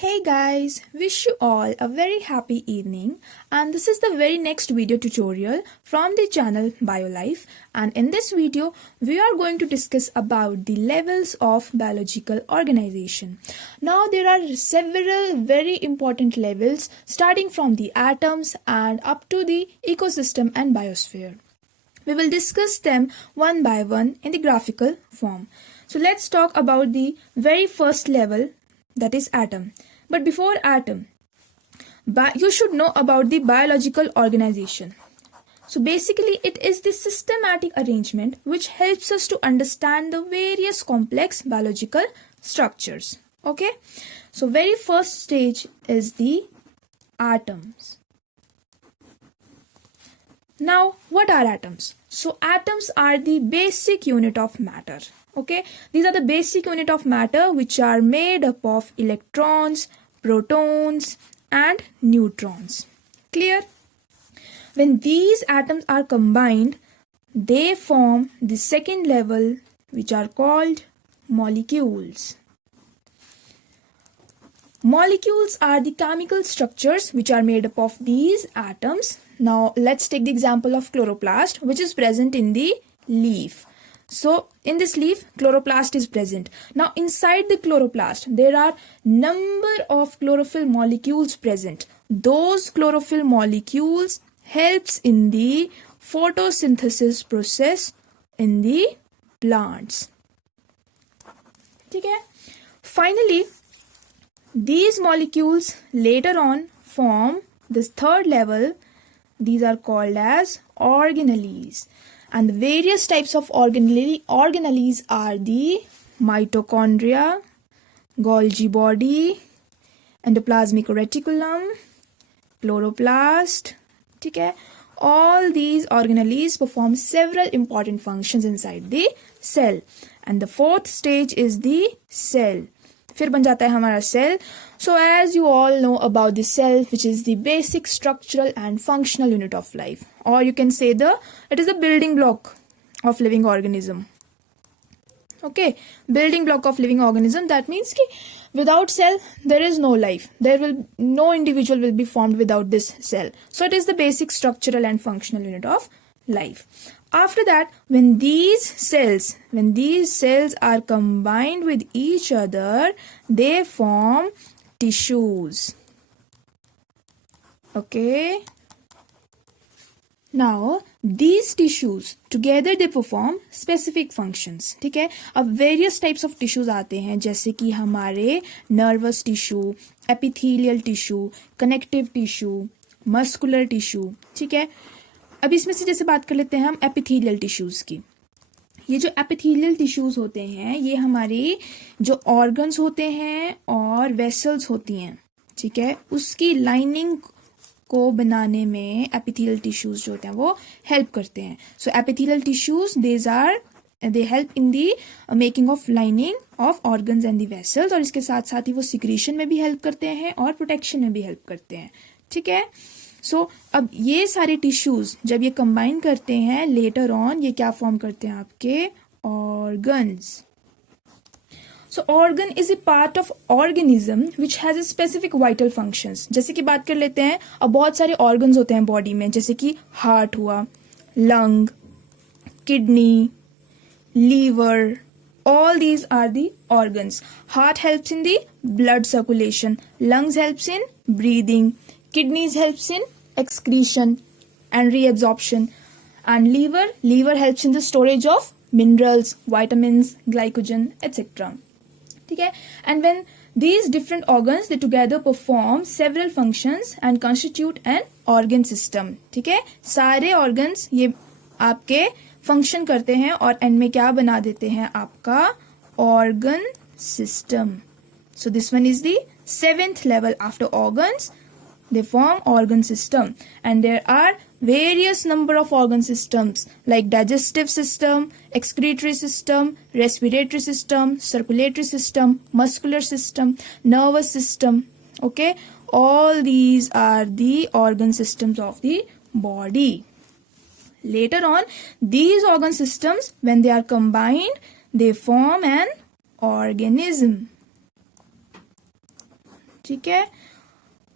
Hey guys, wish you all a very happy evening, and this is the very next video tutorial from the channel BioLife, and in this video we are going to discuss about the levels of biological organization. Now there are several very important levels starting from the atoms and up to the ecosystem and biosphere. We will discuss them one by one in the graphical form. So let's talk about the very first level, that is atom. But before atom, you should know about the biological organization. So basically it is the systematic arrangement which helps us to understand the various complex biological structures. Okay, so very first stage is the atoms. Now what are atoms? So atoms are the basic unit of matter. Okay, these are the basic unit of matter which are made up of electrons, protons and neutrons. Clear? When these atoms are combined, they form the second level which are called molecules. Molecules are the chemical structures which are made up of these atoms. Now let's take the example of chloroplast, which is present in the leaf. So in this leaf, chloroplast is present. Now inside the chloroplast, there are number of chlorophyll molecules present. Those chlorophyll molecules helps in the photosynthesis process in the plants. Okay? Finally, these molecules later on form this third level. These are called as organelles. And the various types of organelles are the mitochondria, Golgi body, endoplasmic reticulum, chloroplast. Okay? All these organelles perform several important functions inside the cell. And the fourth stage is the cell. फिर बन जाता है हमारा cell. So as you all know about the cell, which is the basic structural and functional unit of life, or you can say it is the building block of living organism. Okay, building block of living organism. That means कि without cell there is no life. No individual will be formed without this cell. So it is the basic structural and functional unit of life. After that, when these cells are combined with each other, they form tissues. Okay. Now these tissues together they perform specific functions. ठीक है? अब various types of tissues आते हैं, जैसे कि हमारे nervous tissue, epithelial tissue, connective tissue, muscular tissue. ठीक है? अब इसमें से जैसे बात कर लेते हैं हम एपिथेलियल टिश्यूज की. ये जो एपिथेलियल टिश्यूज होते हैं ये हमारी जो ऑर्गन्स होते हैं और वेसल्स होती हैं, ठीक है, उसकी लाइनिंग को बनाने में एपिथेलियल टिश्यूज जो होते हैं वो हेल्प करते हैं. So epithelial tissues they help in the making of lining of organs and the vessels, और इसके साथ साथ ही वो सिक्रीशन में भी हेल्प करते हैं और प्रोटेक्शन में भी हेल्प करते हैं. ठीक है. सो अब ये सारे टिश्यूज जब ये कंबाइन करते हैं लेटर ऑन, ये क्या फॉर्म करते हैं आपके organs. So organ is a part of organism which has a specific vital functions. जैसे कि बात कर लेते हैं, अब बहुत सारे ऑर्गन्स होते हैं बॉडी में, जैसे कि हार्ट हुआ, lung, kidney, liver, all these are the organs. Heart helps in the blood circulation, lungs helps in breathing, kidneys helps in excretion and reabsorption, and liver helps in the storage of minerals, vitamins, glycogen, etc. ठीक है? And when these different organs they together perform several functions and constitute an organ system. ठीक है? सारे organs ये आपके function करते हैं और एंड में क्या बना देते हैं आपका organ system. So this one is the seventh level after organs. They form organ system, and there are various number of organ systems like digestive system, excretory system, respiratory system, circulatory system, muscular system, nervous system. Okay, all these are the organ systems of the body. Later on, these organ systems, when they are combined, they form an organism. ठीक है।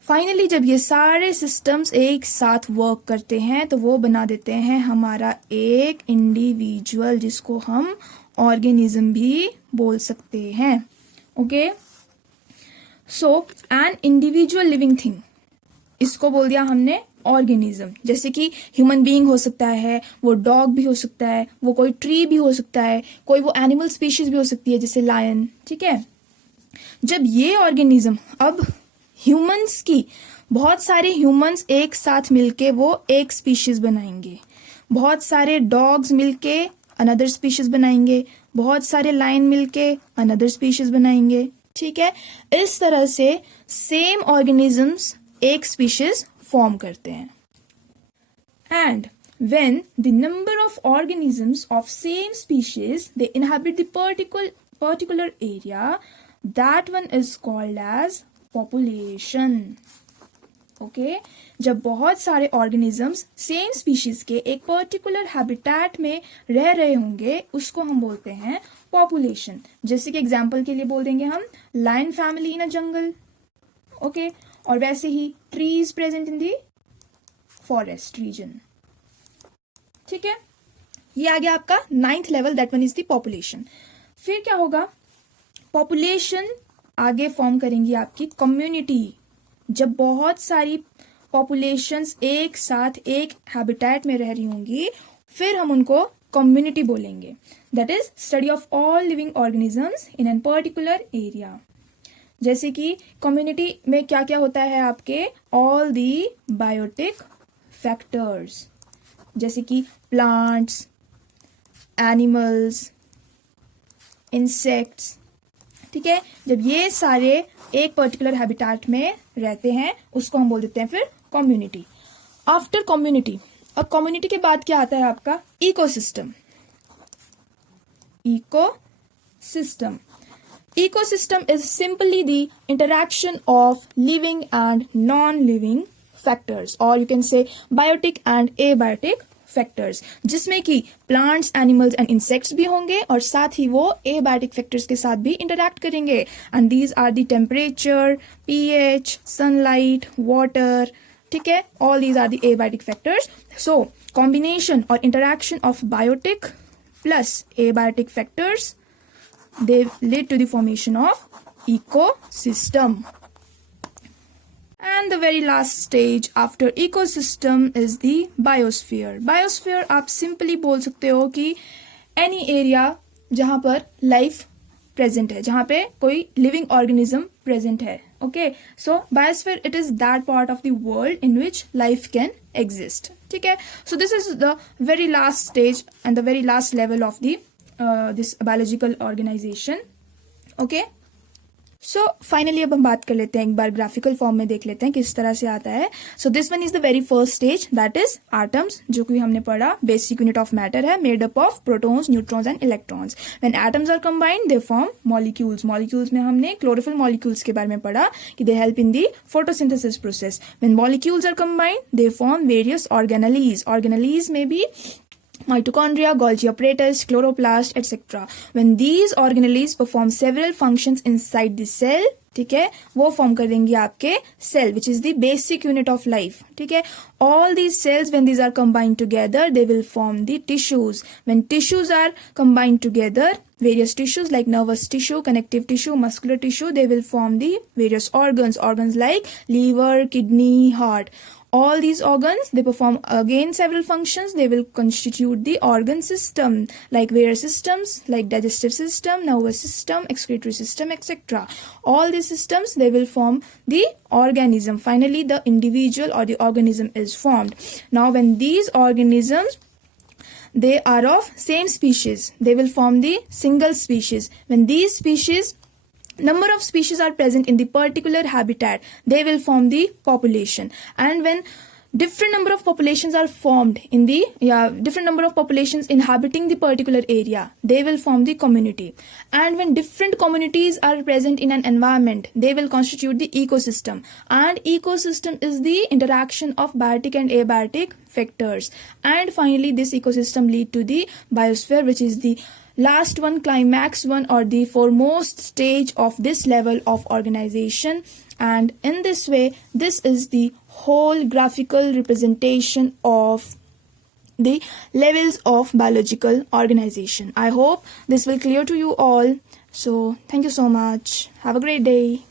Finally जब ये सारे systems एक साथ work करते हैं तो वो बना देते हैं हमारा एक इंडिविजुअल, जिसको हम ऑर्गेनिज्म भी बोल सकते हैं। Okay, so an individual living thing, इसको बोल दिया हमने ऑर्गेनिज्म। जैसे कि ह्यूमन बीइंग हो सकता है, वो डॉग भी हो सकता है, वो कोई ट्री भी हो सकता है, कोई वो एनिमल स्पीशीज भी हो सकती है जैसे लायन। ठीक है, जब ये ऑर्गेनिज्म अब ह्यूमंस की, बहुत सारे ह्यूमंस एक साथ मिलके वो एक स्पीशीज बनाएंगे, बहुत सारे डॉग्स मिलके अनदर स्पीशीज बनाएंगे, बहुत सारे लायन मिलके अनदर स्पीशीज बनाएंगे। ठीक है, इस तरह से सेम ऑर्गेनिजम्स एक स्पीशीज फॉर्म करते हैं। And when the number of organisms of same species they inhabit the particular area, that one is called as population. Okay, जब बहुत सारे ऑर्गेनिजम्स सेम स्पीशीज के एक पर्टिकुलर हैबिटेट में रह रहे होंगे, उसको हम बोलते हैं पॉपुलेशन। जैसे कि एग्जांपल के लिए बोल देंगे हम lion family in a jungle. Okay, और वैसे ही trees present in the forest region. ठीक है, ये आ गया आपका 9th level, that one is the population. फिर क्या होगा, पॉपुलेशन आगे फॉर्म करेंगी आपकी कम्युनिटी। जब बहुत सारी पॉपुलेशंस एक साथ एक हैबिटेट में रह रही होंगी, फिर हम उनको कम्युनिटी बोलेंगे। That is study of all living organisms in an particular area. जैसे कि कम्युनिटी में क्या क्या होता है आपके, ऑल दी बायोटिक फैक्टर्स, जैसे कि प्लांट्स, एनिमल्स, इंसेक्ट्स। ठीक है, जब ये सारे एक पर्टिकुलर हैबिटेट में रहते हैं, उसको हम बोल देते हैं फिर कम्युनिटी। आफ्टर कम्युनिटी, अब कम्युनिटी के बाद क्या आता है आपका, ecosystem. Ecosystem, ecosystem is simply the interaction of living and non-living factors, or you can say biotic and abiotic factors, जिसमें कि plants, animals and insects भी होंगे और साथ ही वो abiotic factors के साथ भी interact करेंगे। and these are the temperature, pH, sunlight, water। ठीक है, all these are the abiotic factors। so combination or interaction of biotic plus abiotic factors, they lead to the formation of ecosystem. And the very last stage after ecosystem is the biosphere. Biosphere आप simply बोल सकते हो कि any area जहाँ पर life present है, जहाँ पे कोई living organism present है। Okay, so biosphere, it is that part of the world in which life can exist. ठीक है, so this is the very last stage and the very last level of the this biological organization. Okay, so finally अब हम बात कर लेते हैं, एक बार graphical form में देख लेते हैं किस तरह से आता है। so this one is the very first stage, that is atoms, जो कि हमने पढ़ा बेसिक यूनिट ऑफ मैटर है, made up of protons, neutrons and electrons. when atoms are combined they form molecules. molecules में हमने क्लोरोफिल molecules के बारे में पढ़ा कि they help in the photosynthesis process. when molecules are combined they form various organelles. organelles में भी mitochondria, Golgi apparatus, chloroplast, etc. when these organelles perform several functions inside the cell, ठीक है, वो फॉर्म कर देंगे आपके cell, which is the basic unit of life. ठीक है, all these cells when these are combined together they will form the tissues. when tissues are combined together, various tissues like nervous tissue, connective tissue, muscular tissue, they will form the various organs like liver, kidney, heart. all these organs they perform again several functions. They will constitute the organ system like various systems like digestive system, nervous system, excretory system, etc. all these systems they will form the organism. finally the individual or the organism is formed. now when these organisms they are of same species, they will form the single species. when these species, number of species are present in the particular habitat, they will form the population. and when different number of populations are formed in the different number of populations inhabiting the particular area, they will form the community. and when different communities are present in an environment, they will constitute the ecosystem. and ecosystem is the interaction of biotic and abiotic factors. and finally this ecosystem lead to the biosphere, which is the last one, climax one, or the foremost stage of this level of organization. And in this way, this is the whole graphical representation of the levels of biological organization. I hope this will clear to you all. So thank you so much. Have a great day.